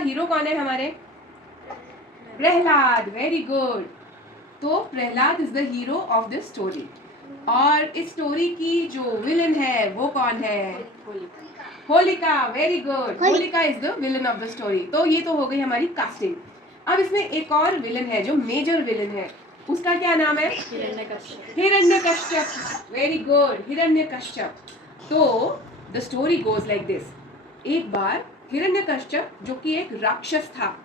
Hero कौन है हमारे? Prahlad, very good. तो Prahlad is the hero of this story. और इस स्टोरी की जो विलन है वो कौन है? Holika, very good. Holika is the villain of the story. तो ये तो हो गई हमारी कास्टिंग। अब इसमें एक और विलन है जो मेजर विलन है, उसका क्या नाम है? Hiranyakashyap, very good, Hiranyakashyap. तो the story goes like this. एक बार हिरण्यकश्यप जो कि एक राक्षस था,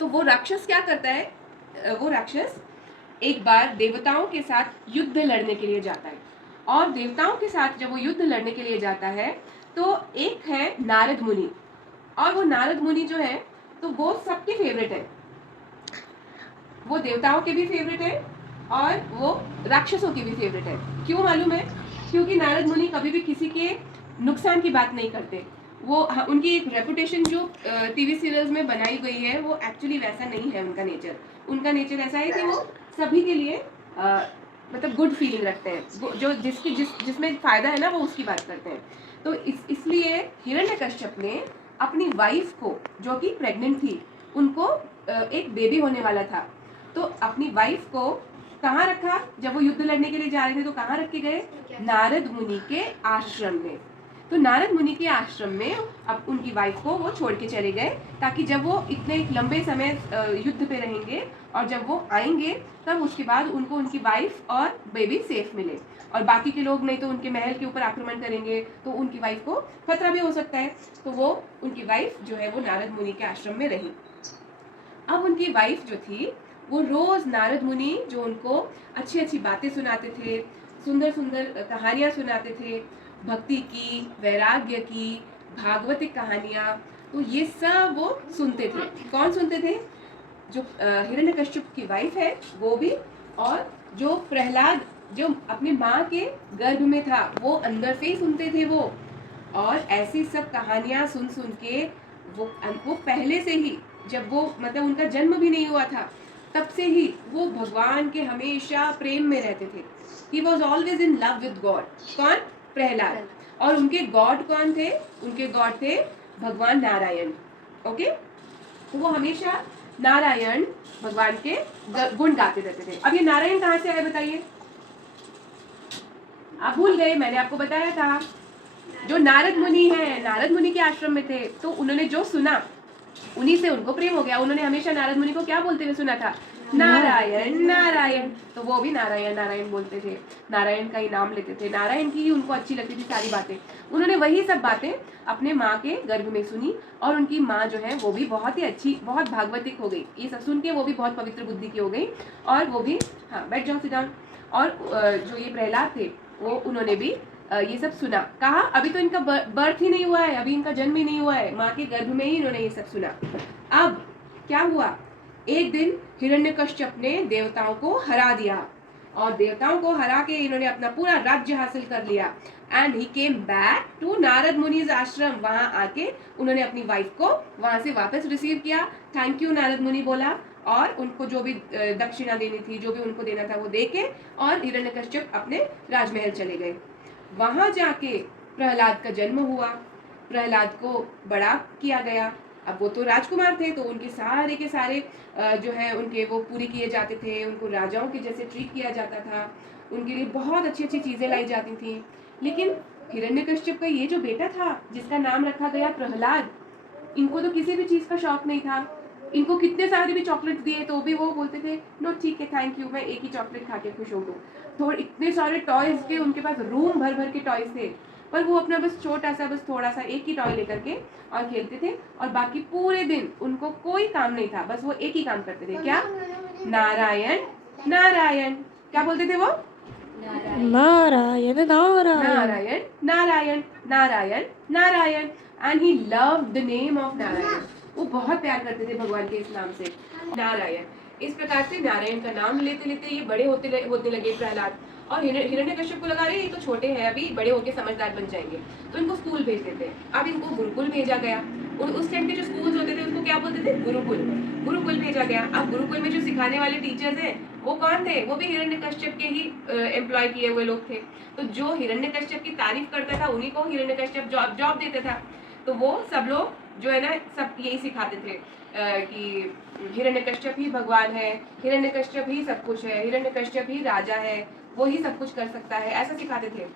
तो वो राक्षस क्या करता है? वो राक्षस एक बार देवताओं के साथ युद्ध लड़ने के लिए जाता है। और देवताओं के साथ जब वो युद्ध लड़ने के लिए जाता है तो एक है नारद मुनि। और वो नारद मुनि जो है तो वो सबके फेवरेट है, वो देवताओं के भी फेवरेट है और वो राक्षसों के भी फेवरेट है। क्यों मालूम है? क्योंकि नारद मुनि कभी भी किसी के नुकसान की बात नहीं करते। वो उनकी एक रेपुटेशन जो टीवी सीरियल्स में बनाई गई है वो एक्चुअली वैसा नहीं है उनका नेचर। उनका नेचर ऐसा है कि वो सभी के लिए मतलब गुड फीलिंग रखते हैं, जो जिसमें फायदा है ना वो उसकी बात करते हैं। तो इसलिए हिरण्यकश्यप ने अपनी वाइफ को, जो कि प्रेग्नेंट थी, उनको एक बेबी होने वाला था, तो अपनी वाइफ को कहाँ रखा? जब वो युद्ध लड़ने के लिए जा रहे थे तो कहाँ रख के गए? नारद मुनि के आश्रम में। तो नारद मुनि के आश्रम में अब उनकी वाइफ को वो छोड़ के चले गए, ताकि जब वो इतने लंबे समय युद्ध पे रहेंगे और जब वो आएंगे तब उसके बाद उनको उनकी वाइफ और बेबी सेफ मिले। और बाकी के लोग नहीं तो उनके महल के ऊपर आक्रमण करेंगे तो उनकी वाइफ को खतरा भी हो सकता है। तो वो उनकी वाइफ जो है वो नारद मुनि के आश्रम में रही। अब उनकी वाइफ जो थी वो रोज नारद मुनि जो उनको अच्छी अच्छी बातें सुनाते थे, सुंदर सुंदर कहानियां सुनाते थे, भक्ति की, वैराग्य की, भागवतिक कहानियां, तो ये सब वो सुनते थे। कौन सुनते थे? जो हिरण्यकश्यप की वाइफ है वो भी, और जो प्रहलाद जो अपनी माँ के गर्भ में था वो अंदर से ही सुनते थे वो। और ऐसी सब कहानियां सुन सुन के वो पहले से ही, जब वो मतलब उनका जन्म भी नहीं हुआ था तब से ही वो भगवान के हमेशा प्रेम में रहते थे। He was always in love with God. कौन? प्रहलाद। और उनके गॉड कौन थे? उनके गॉड थे भगवान नारायण। ओके, तो वो हमेशा नारायण भगवान के गुण गाते रहते थे। अब ये नारायण कहाँ से आए बताइए? आप भूल गए, मैंने आपको बताया था। जो नारद मुनि है, नारद मुनि के आश्रम में थे, तो उन्होंने जो सुना उन्हीं से उनको प्रेम हो गया। उन्होंने हमेशा नारद मुनि को क्या बोलते हुए सुना था? नारायण नारायण। तो वो भी नारायण नारायण बोलते थे, नारायण का ही नाम लेते थे, नारायण की ही उनको अच्छी लगती थी सारी बातें। उन्होंने वही सब बातें अपने माँ के गर्भ में सुनी और उनकी माँ जो है वो भी बहुत ही अच्छी, बहुत भागवतिक हो गई। ये सब सुन के वो भी बहुत पवित्र बुद्धि की हो गई और वो भी, हाँ बैठ जाओ, सिट डाउन। और जो ये प्रहलाद थे वो उन्होंने भी ये सब सुना। कहा? अभी तो इनका बर्थ ही नहीं हुआ है, अभी इनका जन्म ही नहीं हुआ है, माँ के गर्भ में ही इन्होंने ये सब सुना। अब क्या हुआ? एक दिन हिरण्यकश्यप ने देवताओं को हरा दिया और देवताओं को हरा के इन्होंने अपना पूरा राज्य हासिल कर लिया। And he came back to Narad मुनि's आश्रम। वहां आके उन्होंने अपनी वाइफ को वहां से वापस रिसीव किया। थैंक यू नारद मुनि बोला और उनको जो भी दक्षिणा देनी थी, जो भी उनको देना था वो देके, और हिरण्यकश्यप अपने राजमहल चले गए। वहां जाके प्रहलाद का जन्म हुआ, प्रहलाद को बड़ा किया गया। अब वो तो राजकुमार थे तो उनके सारे के सारे जो है उनके वो पूरे किए जाते थे, उनको राजाओं के जैसे ट्रीट किया जाता था, उनके लिए बहुत अच्छी अच्छी चीजें लाई जाती थी। लेकिन हिरण्यकश्यप का ये जो बेटा था जिसका नाम रखा गया प्रहलाद, इनको तो किसी भी चीज का शौक नहीं था। इनको कितने सारे भी चॉकलेट दिए तो भी वो बोलते थे नो ठीक है थैंक यू, मैं एक ही चॉकलेट खा के खुश हो गई। तो इतने सारे टॉयज के उनके पास रूम भर भर के टॉयज थे, पर वो अपना बस छोटा सा, बस थोड़ा सा एक ही टॉय लेकर के और खेलते थे, और बाकी पूरे दिन उनको कोई काम नहीं था, बस वो एक ही काम करते थे। क्या? नारायण नारायण। क्या बोलते थे वो? Narayan Narayan Narayan Narayan Narayan Narayan. And he loved the name of Narayan. वो बहुत प्यार करते थे भगवान के इस नाम से, नारायण। इस प्रकार से नारायण का नाम लेते लेते ये बड़े होते लगे प्रहलाद। और हिरण्यकश्यप को लगा रहे ये तो छोटे हैं, अभी बड़े होके समझदार बन जाएंगे, तो इनको स्कूल भेज देते हैं। अब इनको गुरुकुल भेजा गया। उस टाइम के जो स्कूल्स होते थे उसको क्या बोलते थे? गुरुकुल। गुरुकुल भेजा गया। अब गुरुकुल में जो सिखाने वाले टीचर्स हैं वो कौन थे? वो भी हिरण्यकश्यप के ही एम्प्लॉय किए हुए लोग थे। तो जो हिरण्यकश्यप की तारीफ करता था उन्हीं को हिरण्यकश्यप जॉब देता था। तो वो सब लोग जो है ना सब यही सिखाते थे कि हिरण्यकश्यप ही भगवान है, हिरण्यकश्यप ही सब कुछ है, हिरण्यकश्यप ही राजा है, वो ही सब कुछ कर सकता है, ऐसा सिखाते थे।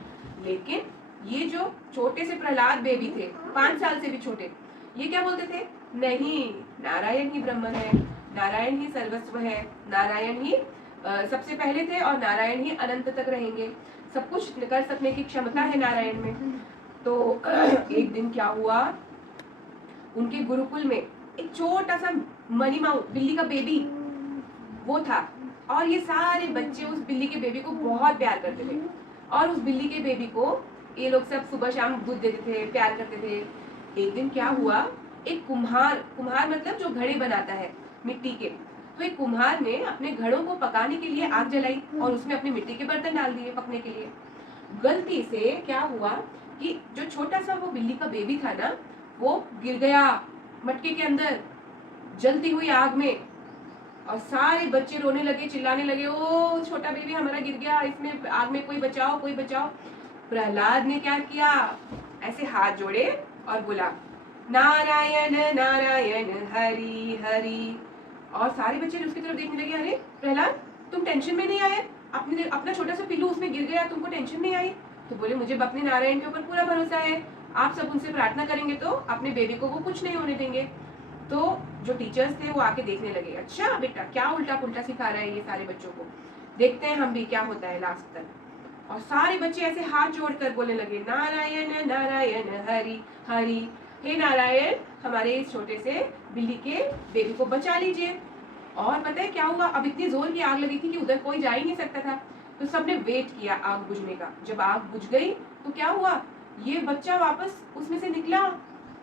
लेकिन ये जो छोटे से प्रहलाद बेबी थे, 5 साल से भी छोटे, ये क्या बोलते थे? नहीं, नारायण ही ब्रह्म है, नारायण ही सर्वस्व है, नारायण ही सबसे पहले थे और नारायण ही अनंत तक रहेंगे, सब कुछ कर सकने की क्षमता है नारायण में। तो एक दिन क्या हुआ, उनके गुरुकुल में एक छोटा सा मनी माउस बिल्ली का बेबी वो था, और ये सारे बच्चे उस बिल्ली के बेबी को बहुत प्यार करते थे, और उस बिल्ली के बेबी को ये लोग सब सुबह शाम दूध देते थे, प्यार करते थे। एक दिन क्या हुआ, एक कुम्हार मतलब जो घड़े बनाता है मिट्टी के, तो एक कुम्हार ने अपने घड़ों को पकाने के लिए आग जलाई और उसमें अपने मिट्टी के बर्तन डाल दिए पकने के लिए। गलती से क्या हुआ कि जो छोटा सा वो बिल्ली का बेबी था ना, वो गिर गया मटके के अंदर जलती हुई आग में, और सारे बच्चे रोने लगे, चिल्लाने लगे, ओ छोटा बेबी हमारा गिर गया, इसमें आग में कोई बचाओ, कोई बचाओ। प्रहलाद ने क्या किया, ऐसे हाथ जोड़े और बोला नारायण नारायण हरि हरि, और सारे बच्चे उसकी तरफ देखने लगे, अरे प्रहलाद तुम टेंशन में नहीं आए, अपना छोटा सा पिल्लू उसमें गिर गया, तुमको टेंशन नहीं आई? तो बोले मुझे अपने नारायण के ऊपर पूरा भरोसा है, आप सब उनसे प्रार्थना करेंगे तो अपने बेबी को वो कुछ नहीं होने देंगे। तो जो टीचर्स थे वो आके देखने लगे, अच्छा बेटा क्या उल्टा पुल्टा सिखा रहा है ये सारे बच्चों को, देखते हैं हम भी क्या होता है लास्ट तक। और सारे बच्चे ऐसे हाथ जोड़कर बोलने लगे नारायण नारायण हरि हरि, हे नारायण हमारे इस छोटे से बिल्ली के बेबी को बचा लीजिए। और पता है क्या हुआ, अब इतनी जोर की आग लगी थी कि उधर कोई जा ही नहीं सकता था, तो सबने वेट किया आग बुझने का। जब आग बुझ गई तो क्या हुआ, ये बच्चा वापस उसमें से निकला,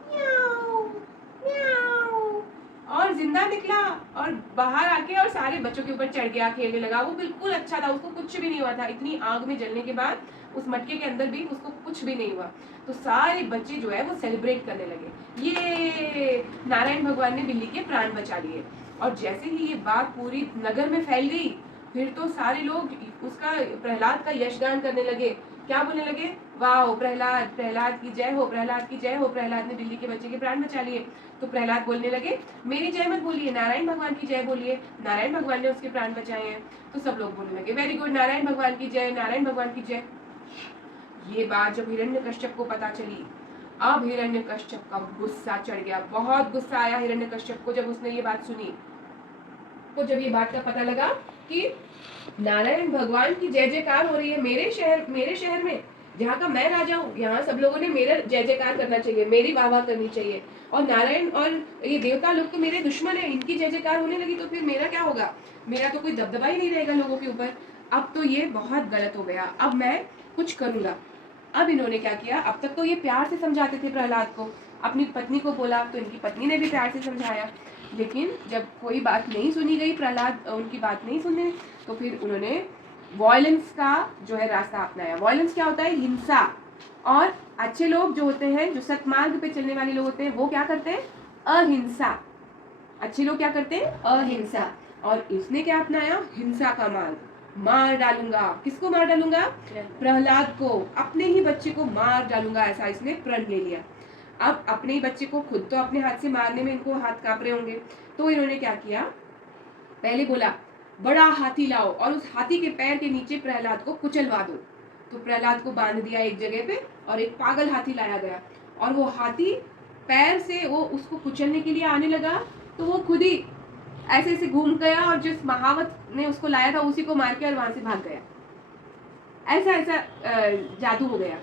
म्याऊ, म्याऊ, और जिंदा निकला, और बाहर आके और सारे बच्चों के ऊपर चढ़ गया, खेलने लगा। वो बिल्कुल अच्छा था, उसको कुछ भी नहीं हुआ था, इतनी आग में जलने के बाद उस मटके के अंदर भी उसको कुछ भी नहीं हुआ। तो सारे बच्चे जो है वो सेलिब्रेट करने लगे, ये नारायण भगवान ने बिल्ली के प्राण बचा लिए। और जैसे ही ये बात पूरी नगर में फैल गई, फिर तो सारे लोग उसका प्रहलाद का यशगान करने लगे, क्या बोलने लगे, वाह प्रहलाद, प्रहलाद की जय हो, प्रहलाद की जय हो, प्रहलाद ने बिल्ली के बच्चे के प्राण बचा लिए। तो प्रहलाद बोलने लगे मेरी जय मत बोलिए, नारायण भगवान की जय बोलिए, नारायण भगवान ने उसके प्राण बचाए हैं। तो सब लोग बोलने लगे वेरी गुड, नारायण भगवान की जय, नारायण भगवान की जय। ये बात जब हिरण्यकश्यप को पता चली, अब हिरण्यकश्यप का गुस्सा चढ़ गया, बहुत गुस्सा आया हिरण्यकश्यप को जब उसने ये बात सुनी। तो जब ये बात का पता लगा कि नारायण भगवान की जय जयकार हो रही है मेरे शहर में, जहाँ का मैं राजा हूँ, यहाँ सब लोगों ने मेरा जय जयकार करना चाहिए, मेरी वाह वाह करनी चाहिए, और नारायण और ये देवता लोग तो मेरे दुश्मन है, इनकी जय जयकार होने लगी तो फिर मेरा क्या होगा, मेरा तो कोई दबदबा ही नहीं रहेगा लोगों के ऊपर। अब तो ये बहुत गलत हो गया, अब मैं कुछ करूंगा। अब इन्होंने क्या किया, अब तक तो ये प्यार से समझाते थे प्रहलाद को, अपनी पत्नी को बोला तो इनकी पत्नी ने भी प्यार से समझाया, लेकिन जब कोई बात नहीं सुनी गई, प्रहलाद उनकी बात नहीं सुने, तो फिर उन्होंने वॉयलेंस का जो है रास्ता अपनाया। वॉयलेंस क्या होता है, हिंसा। और अच्छे लोग जो होते हैं, जो सत्मार्ग पे चलने वाले लोग होते हैं, वो क्या करते हैं, अहिंसा। अच्छे लोग क्या करते हैं, अहिंसा। और इसने क्या अपनाया, हिंसा का मार्ग, मार डालूंगा। किसको मार डालूंगा, प्रहलाद को, अपने ही बच्चे को मार डालूंगा, ऐसा इसने प्रण ले लिया। अब अपने ही बच्चे को खुद तो अपने हाथ से मारने में इनको हाथ कांप रहे होंगे, तो इन्होंने क्या किया, पहले बोला बड़ा हाथी लाओ और उस हाथी के पैर के नीचे प्रहलाद को कुचलवा दो। तो प्रहलाद को बांध दिया एक जगह पे और एक पागल हाथी लाया गया, और वो हाथी पैर से वो उसको कुचलने के लिए आने लगा, तो वो खुद ही ऐसे ऐसे घूम गया और जिस महावत ने उसको लाया था उसी को मार के और वहां से भाग गया। ऐसा ऐसा जादू हो गया।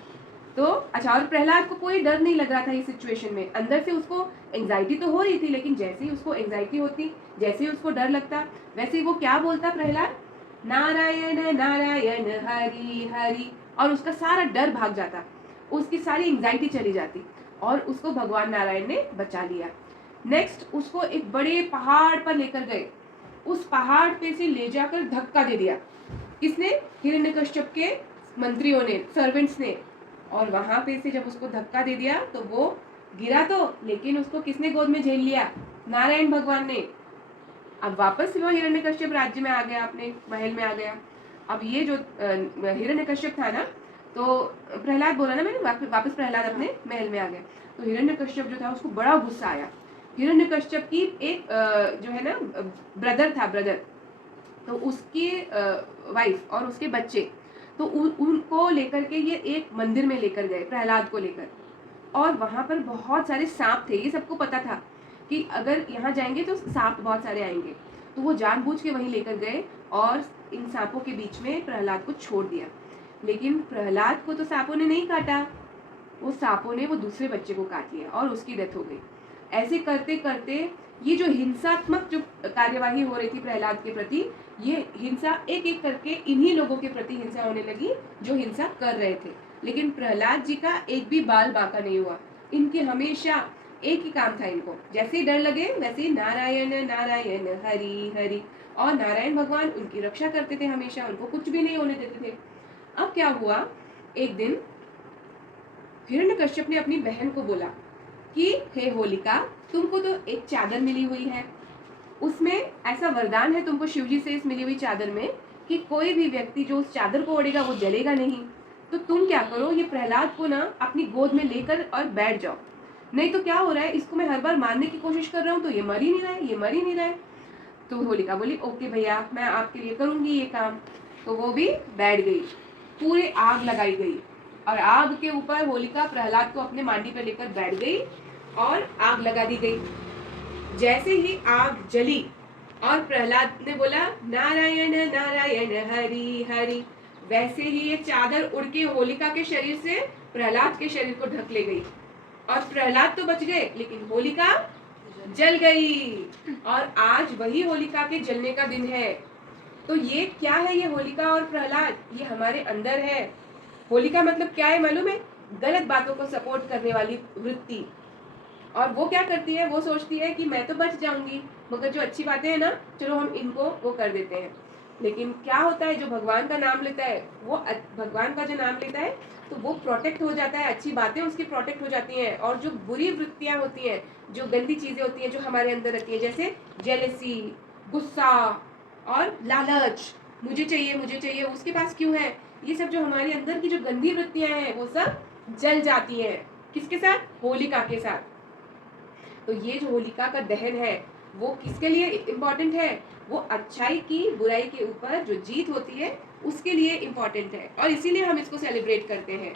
तो अच्छा, और प्रहलाद को कोई डर नहीं लग रहा था इस सिचुएशन में, अंदर से उसको एंजाइटी तो हो रही थी, लेकिन जैसे ही उसको एंजाइटी होती, जैसे ही उसको डर लगता, वैसे ही वो क्या बोलता प्रहलाद, नारायण नारायण हरि हरि, और उसका सारा डर भाग जाता, उसकी सारी एंजाइटी चली जाती, और उसको भगवान नारायण ने बचा लिया। नेक्स्ट उसको एक बड़े पहाड़ पर लेकर गए, उस पहाड़ पे से ले जाकर धक्का दे दिया, किसने, हिरण्यकश्यप के मंत्रियों ने, सर्वेंट्स ने। और वहां पे से जब उसको धक्का दे दिया तो वो गिरा तो, लेकिन उसको किसने गोद में झेल लिया, नारायण भगवान ने। अब वापस वो हिरण्यकश्यप राज्य में आ गया, अपने महल में आ गया। अब ये जो हिरण्यकश्यप था ना, तो प्रहलाद बोला ना मैंने, वापस प्रहलाद अपने महल में आ गए। तो हिरण्यकश्यप जो था उसको बड़ा गुस्सा आया। हिरण्यकश्यप की एक जो है ना ब्रदर था, ब्रदर, तो उसकी वाइफ और उसके बच्चे, तो उनको लेकर के ये एक मंदिर में लेकर गए प्रहलाद को लेकर, और वहां पर बहुत सारे सांप थे। ये सबको पता था कि अगर यहाँ जाएंगे तो सांप बहुत सारे आएंगे, तो वो जानबूझ के वहीं लेकर गए और इन सांपों के बीच में प्रहलाद को छोड़ दिया। लेकिन प्रहलाद को तो सांपों ने नहीं काटा, वो सांपों ने वो दूसरे बच्चे को काट लिया और उसकी डेथ हो गई। ऐसे करते करते ये जो हिंसात्मक जो कार्यवाही हो रही थी प्रहलाद के प्रति, ये हिंसा एक एक करके इन्हीं लोगों के प्रति हिंसा होने लगी जो हिंसा कर रहे थे। लेकिन प्रहलाद जी का एक भी बाल बांका नहीं हुआ। इनके हमेशा एक ही काम था, इनको जैसे ही डर लगे वैसे ही नारायण नारायण हरि हरि, और नारायण भगवान उनकी रक्षा करते थे हमेशा, उनको कुछ भी नहीं होने देते थे। अब क्या हुआ, एक दिन हिरण्यकश्यप ने अपनी बहन को बोला कि हे होलिका, तुमको तो एक चादर मिली हुई है, उसमें ऐसा वरदान है तुमको शिवजी से इस मिली हुई चादर में कि कोई भी व्यक्ति जो उस चादर को ओढ़ेगा वो जलेगा नहीं। तो तुम क्या करो, ये प्रहलाद को ना अपनी गोद में लेकर और बैठ जाओ, नहीं तो क्या हो रहा है, इसको मैं हर बार मारने की कोशिश कर रहा हूँ तो ये मर ही नहीं रहा है, ये मर ही नहीं रहा है। तो होलिका बोली ओके भैया, मैं आपके लिए करूंगी ये काम। तो वो भी बैठ गई, पूरे आग लगाई गई, और आग के ऊपर होलिका प्रहलाद को अपने मांडी पर लेकर बैठ गई और आग लगा दी गई। जैसे ही आग जली और प्रहलाद ने बोला नारायण नारायण हरि हरि, वैसे ही ये चादर उड़ के होलिका के शरीर से प्रहलाद के शरीर को ढक ले गई, और प्रहलाद तो बच गए लेकिन होलिका जल गई। और आज वही होलिका के जलने का दिन है। तो ये क्या है, ये होलिका और प्रहलाद, ये हमारे अंदर है। होलिका मतलब क्या है मालूम है, गलत बातों को सपोर्ट करने वाली वृत्ति। और वो क्या करती है, वो सोचती है कि मैं तो बच जाऊंगी, मगर जो अच्छी बातें हैं ना, चलो हम इनको वो कर देते हैं। लेकिन क्या होता है, जो भगवान का नाम लेता है, वो भगवान का जो नाम लेता है तो वो प्रोटेक्ट हो जाता है, अच्छी बातें उसकी प्रोटेक्ट हो जाती हैं। और जो बुरी वृत्तियां होती हैं, जो गंदी चीजें होती हैं जो हमारे अंदर रहती है, जैसे जेलसी, गुस्सा और लालच, मुझे चाहिए, उसके पास क्यों है, ये सब जो हमारे अंदर की जो गंदी वृत्तियां हैं वो सब जल जाती हैं। किसके साथ, होलिका के साथ। तो ये जो होलिका का दहन है वो किसके लिए इम्पोर्टेंट है, वो अच्छाई की बुराई के ऊपर जो जीत होती है उसके लिए इम्पोर्टेंट है, और इसीलिए हम इसको सेलिब्रेट करते हैं।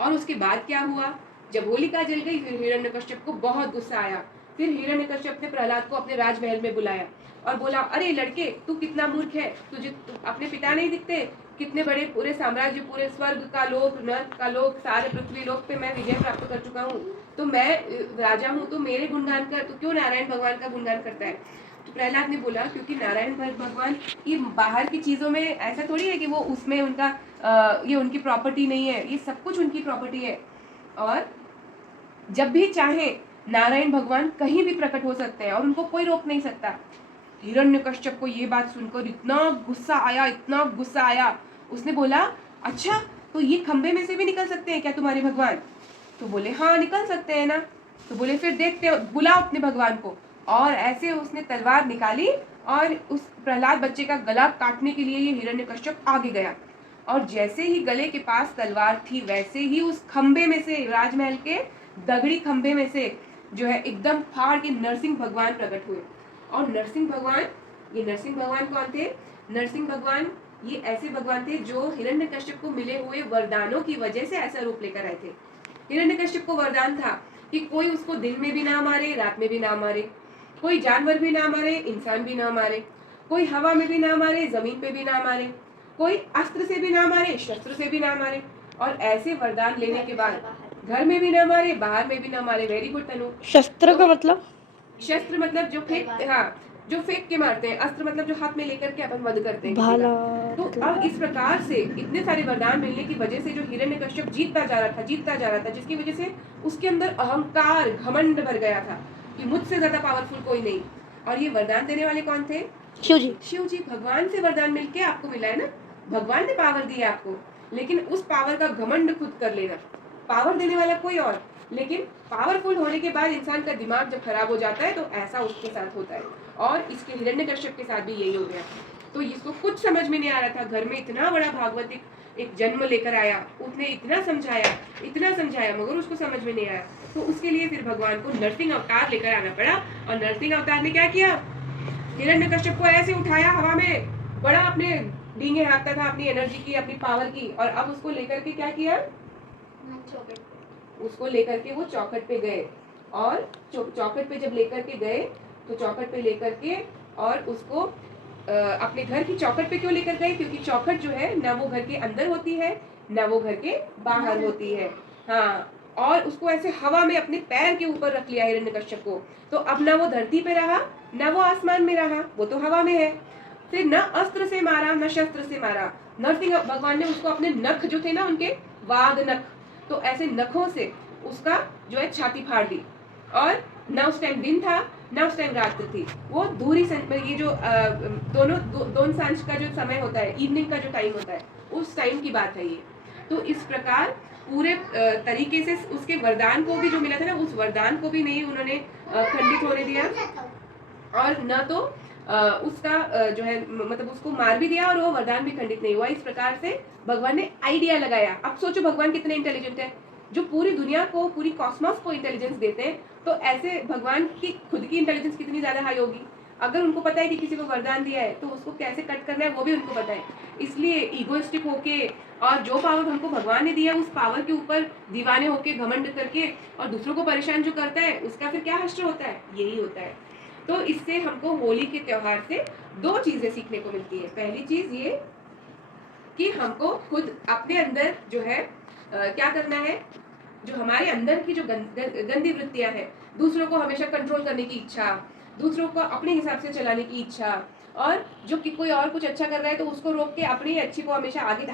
और उसके बाद क्या हुआ, जब होलिका जल गई फिर हिरण्यकश्यप को बहुत गुस्सा आया। फिर हिरण्यकश्यप ने प्रहलाद को अपने राजमहल में बुलाया और बोला अरे लड़के, तू कितना मूर्ख है, तुझे अपने पिता नहीं दिखते, कितने बड़े पूरे साम्राज्य, पूरे स्वर्ग का लोक, नर्क का लोक, सारे पृथ्वी लोक पे मैं विजय प्राप्त कर चुका हूँ, तो मैं राजा हूँ, तो मेरे गुणगान कर, तो क्यों नारायण भगवान का गुणगान करता है। तो प्रहलाद ने बोला क्योंकि नारायण भगवान ये बाहर की चीजों में ऐसा थोड़ी है कि वो उसमें उनका ये उनकी प्रॉपर्टी नहीं है, ये सब कुछ उनकी प्रॉपर्टी है, और जब भी चाहे नारायण भगवान कहीं भी प्रकट हो सकते हैं और उनको कोई रोक नहीं सकता। हिरण्यकश्यप को ये बात सुनकर इतना गुस्सा आया, उसने बोला अच्छा, तो ये खंबे में से भी निकल सकते हैं क्या तुम्हारे भगवान। तो बोले हाँ निकल सकते हैं ना। तो बोले फिर देखते हो, बुलाओ अपने भगवान को। और ऐसे उसने तलवार निकाली और उस प्रहलाद बच्चे का गला काटने के लिए ये हिरण्यकश्यप आगे गया, और जैसे ही गले के पास तलवार थी वैसे ही उस खंबे में से, राजमहल के दगड़ी खंबे में से जो है एकदम फाड़ के नरसिंह भगवान प्रकट हुए। और नरसिंह भगवान, ये नरसिंह भगवान कौन थे, नरसिंह भगवान ये ऐसे भगवान थे जो हिरण्यकश्यप को मिले हुए वरदानों की वजह से ऐसा रूप लेकर आए थे। हिरण्यकश्यप को वरदान था कि कोई उसको दिन में भी ना मारे, रात में भी ना मारे, कोई जानवर भी ना मारे, इंसान भी ना मारे, कोई हवा में भी ना मारे, जमीन पे भी ना मारे, कोई अस्त्र से भी ना मारे, शस्त्र से भी ना मारे। और ऐसे वरदान लेने के बाद घर में भी ना मारे, बाहर में भी ना मारे। वेरी गुड तनु। शस्त्र का मतलब, शस्त्र मतलब जो फेंक, हाँ जो फेंक के मारते हैं, अस्त्र मतलब जो हाथ में लेकर के अपन वध करते हैं भाला। तो अब इस प्रकार से इतने सारे वरदान मिलने की वजह से जो हिरण्यकश्यप जीतता जा रहा था, जिसकी वजह से उसके अंदर अहंकार, घमंड भर गया था कि मुझसे ज्यादा पावरफुल कोई नहीं। और ये वरदान देने वाले कौन थे, शिव जी। भगवान से वरदान मिलके आपको मिला है ना, भगवान ने पावर दी है आपको, लेकिन उस पावर का घमंड खुद कर लेना। पावर देने वाला कोई और, लेकिन पावरफुल होने के बाद इंसान का दिमाग जब खराब हो जाता है तो ऐसा उसके साथ होता है, और इसके हिरण्यकश्यप के साथ भी यही हो गया। तो इसको कुछ समझ में नहीं आ रहा था, घर में इतना बड़ा भागवतिक एक जन्म लेकर आया, उसने इतना समझाया मगर उसको समझ में नहीं आया, तो उसके लिए फिर भगवान को नरसिंह अवतार लेकर आना पड़ा। और नरसिंह अवतार ने क्या किया, हिरण्यकश्यप को ऐसे उठाया हवा में, बड़ा अपने डींगे हाँकता था अपनी एनर्जी की, अपनी पावर की, और अब उसको लेकर के क्या किया, उसको लेकर के वो चौखट पे गए। और चौखट पे जब लेकर के गए तो चौखट पे लेकर के और उसको अपने घर की चौखट पे क्यों लेकर गए, क्योंकि चौखट जो है ना वो घर के अंदर होती है ना वो घर के बाहर होती है। हाँ, और उसको ऐसे हवा में अपने पैर के ऊपर रख लिया हिरण्यकश्यप को, तो अब ना वो धरती पे रहा ना वो आसमान में रहा, वो तो हवा में है। फिर न अस्त्र से मारा न शस्त्र से मारा, नरसिंह भगवान ने उसको अपने नख जो थे ना उनके वाग नख, तो ऐसे नखों से उसका जो है छाती फाड़ दी। और न उस टाइम दिन था न उस टाइम रात थी, वो दूरी ये जो दोनों सांझ का जो समय होता है, इवनिंग का जो टाइम होता है, उस टाइम की बात है ये। तो इस प्रकार पूरे तरीके से उसके वरदान को भी जो मिला था ना, उस वरदान को भी नहीं उन्होंने खंडित होने दिया, और न तो उसका जो है मतलब उसको मार भी दिया और वो वरदान भी खंडित नहीं हुआ। इस प्रकार से भगवान ने आइडिया लगाया। अब सोचो भगवान कितने इंटेलिजेंट है, जो पूरी दुनिया को, पूरी कॉस्मोस को इंटेलिजेंस देते हैं, तो ऐसे भगवान की खुद की इंटेलिजेंस कितनी ज्यादा हाई होगी। अगर उनको पता है कि किसी को वरदान दिया है तो उसको कैसे कट करना है वो भी उनको पता है। इसलिए ईगोइस्टिक होके और जो पावर हमको भगवान ने दिया उस पावर के ऊपर दीवाने होके घमंड करके और दूसरों को परेशान जो करता है उसका फिर क्या हश्र होता है, यही होता है। तो इससे हमको होली के त्योहार से दो चीजें सीखने को मिलती है। पहली चीज ये कि हमको खुद अपने अंदर जो है क्या करना है, जो हमारे अंदर की जो गंदी वृत्तियां हैं, दूसरों को हमेशा कंट्रोल करने की इच्छा, दूसरों को अपने हिसाब से चलाने की इच्छा, और जो कि कोई और कुछ अच्छा कर रहा है तो उसको रोक के अपनी अच्छी को हमेशा आगे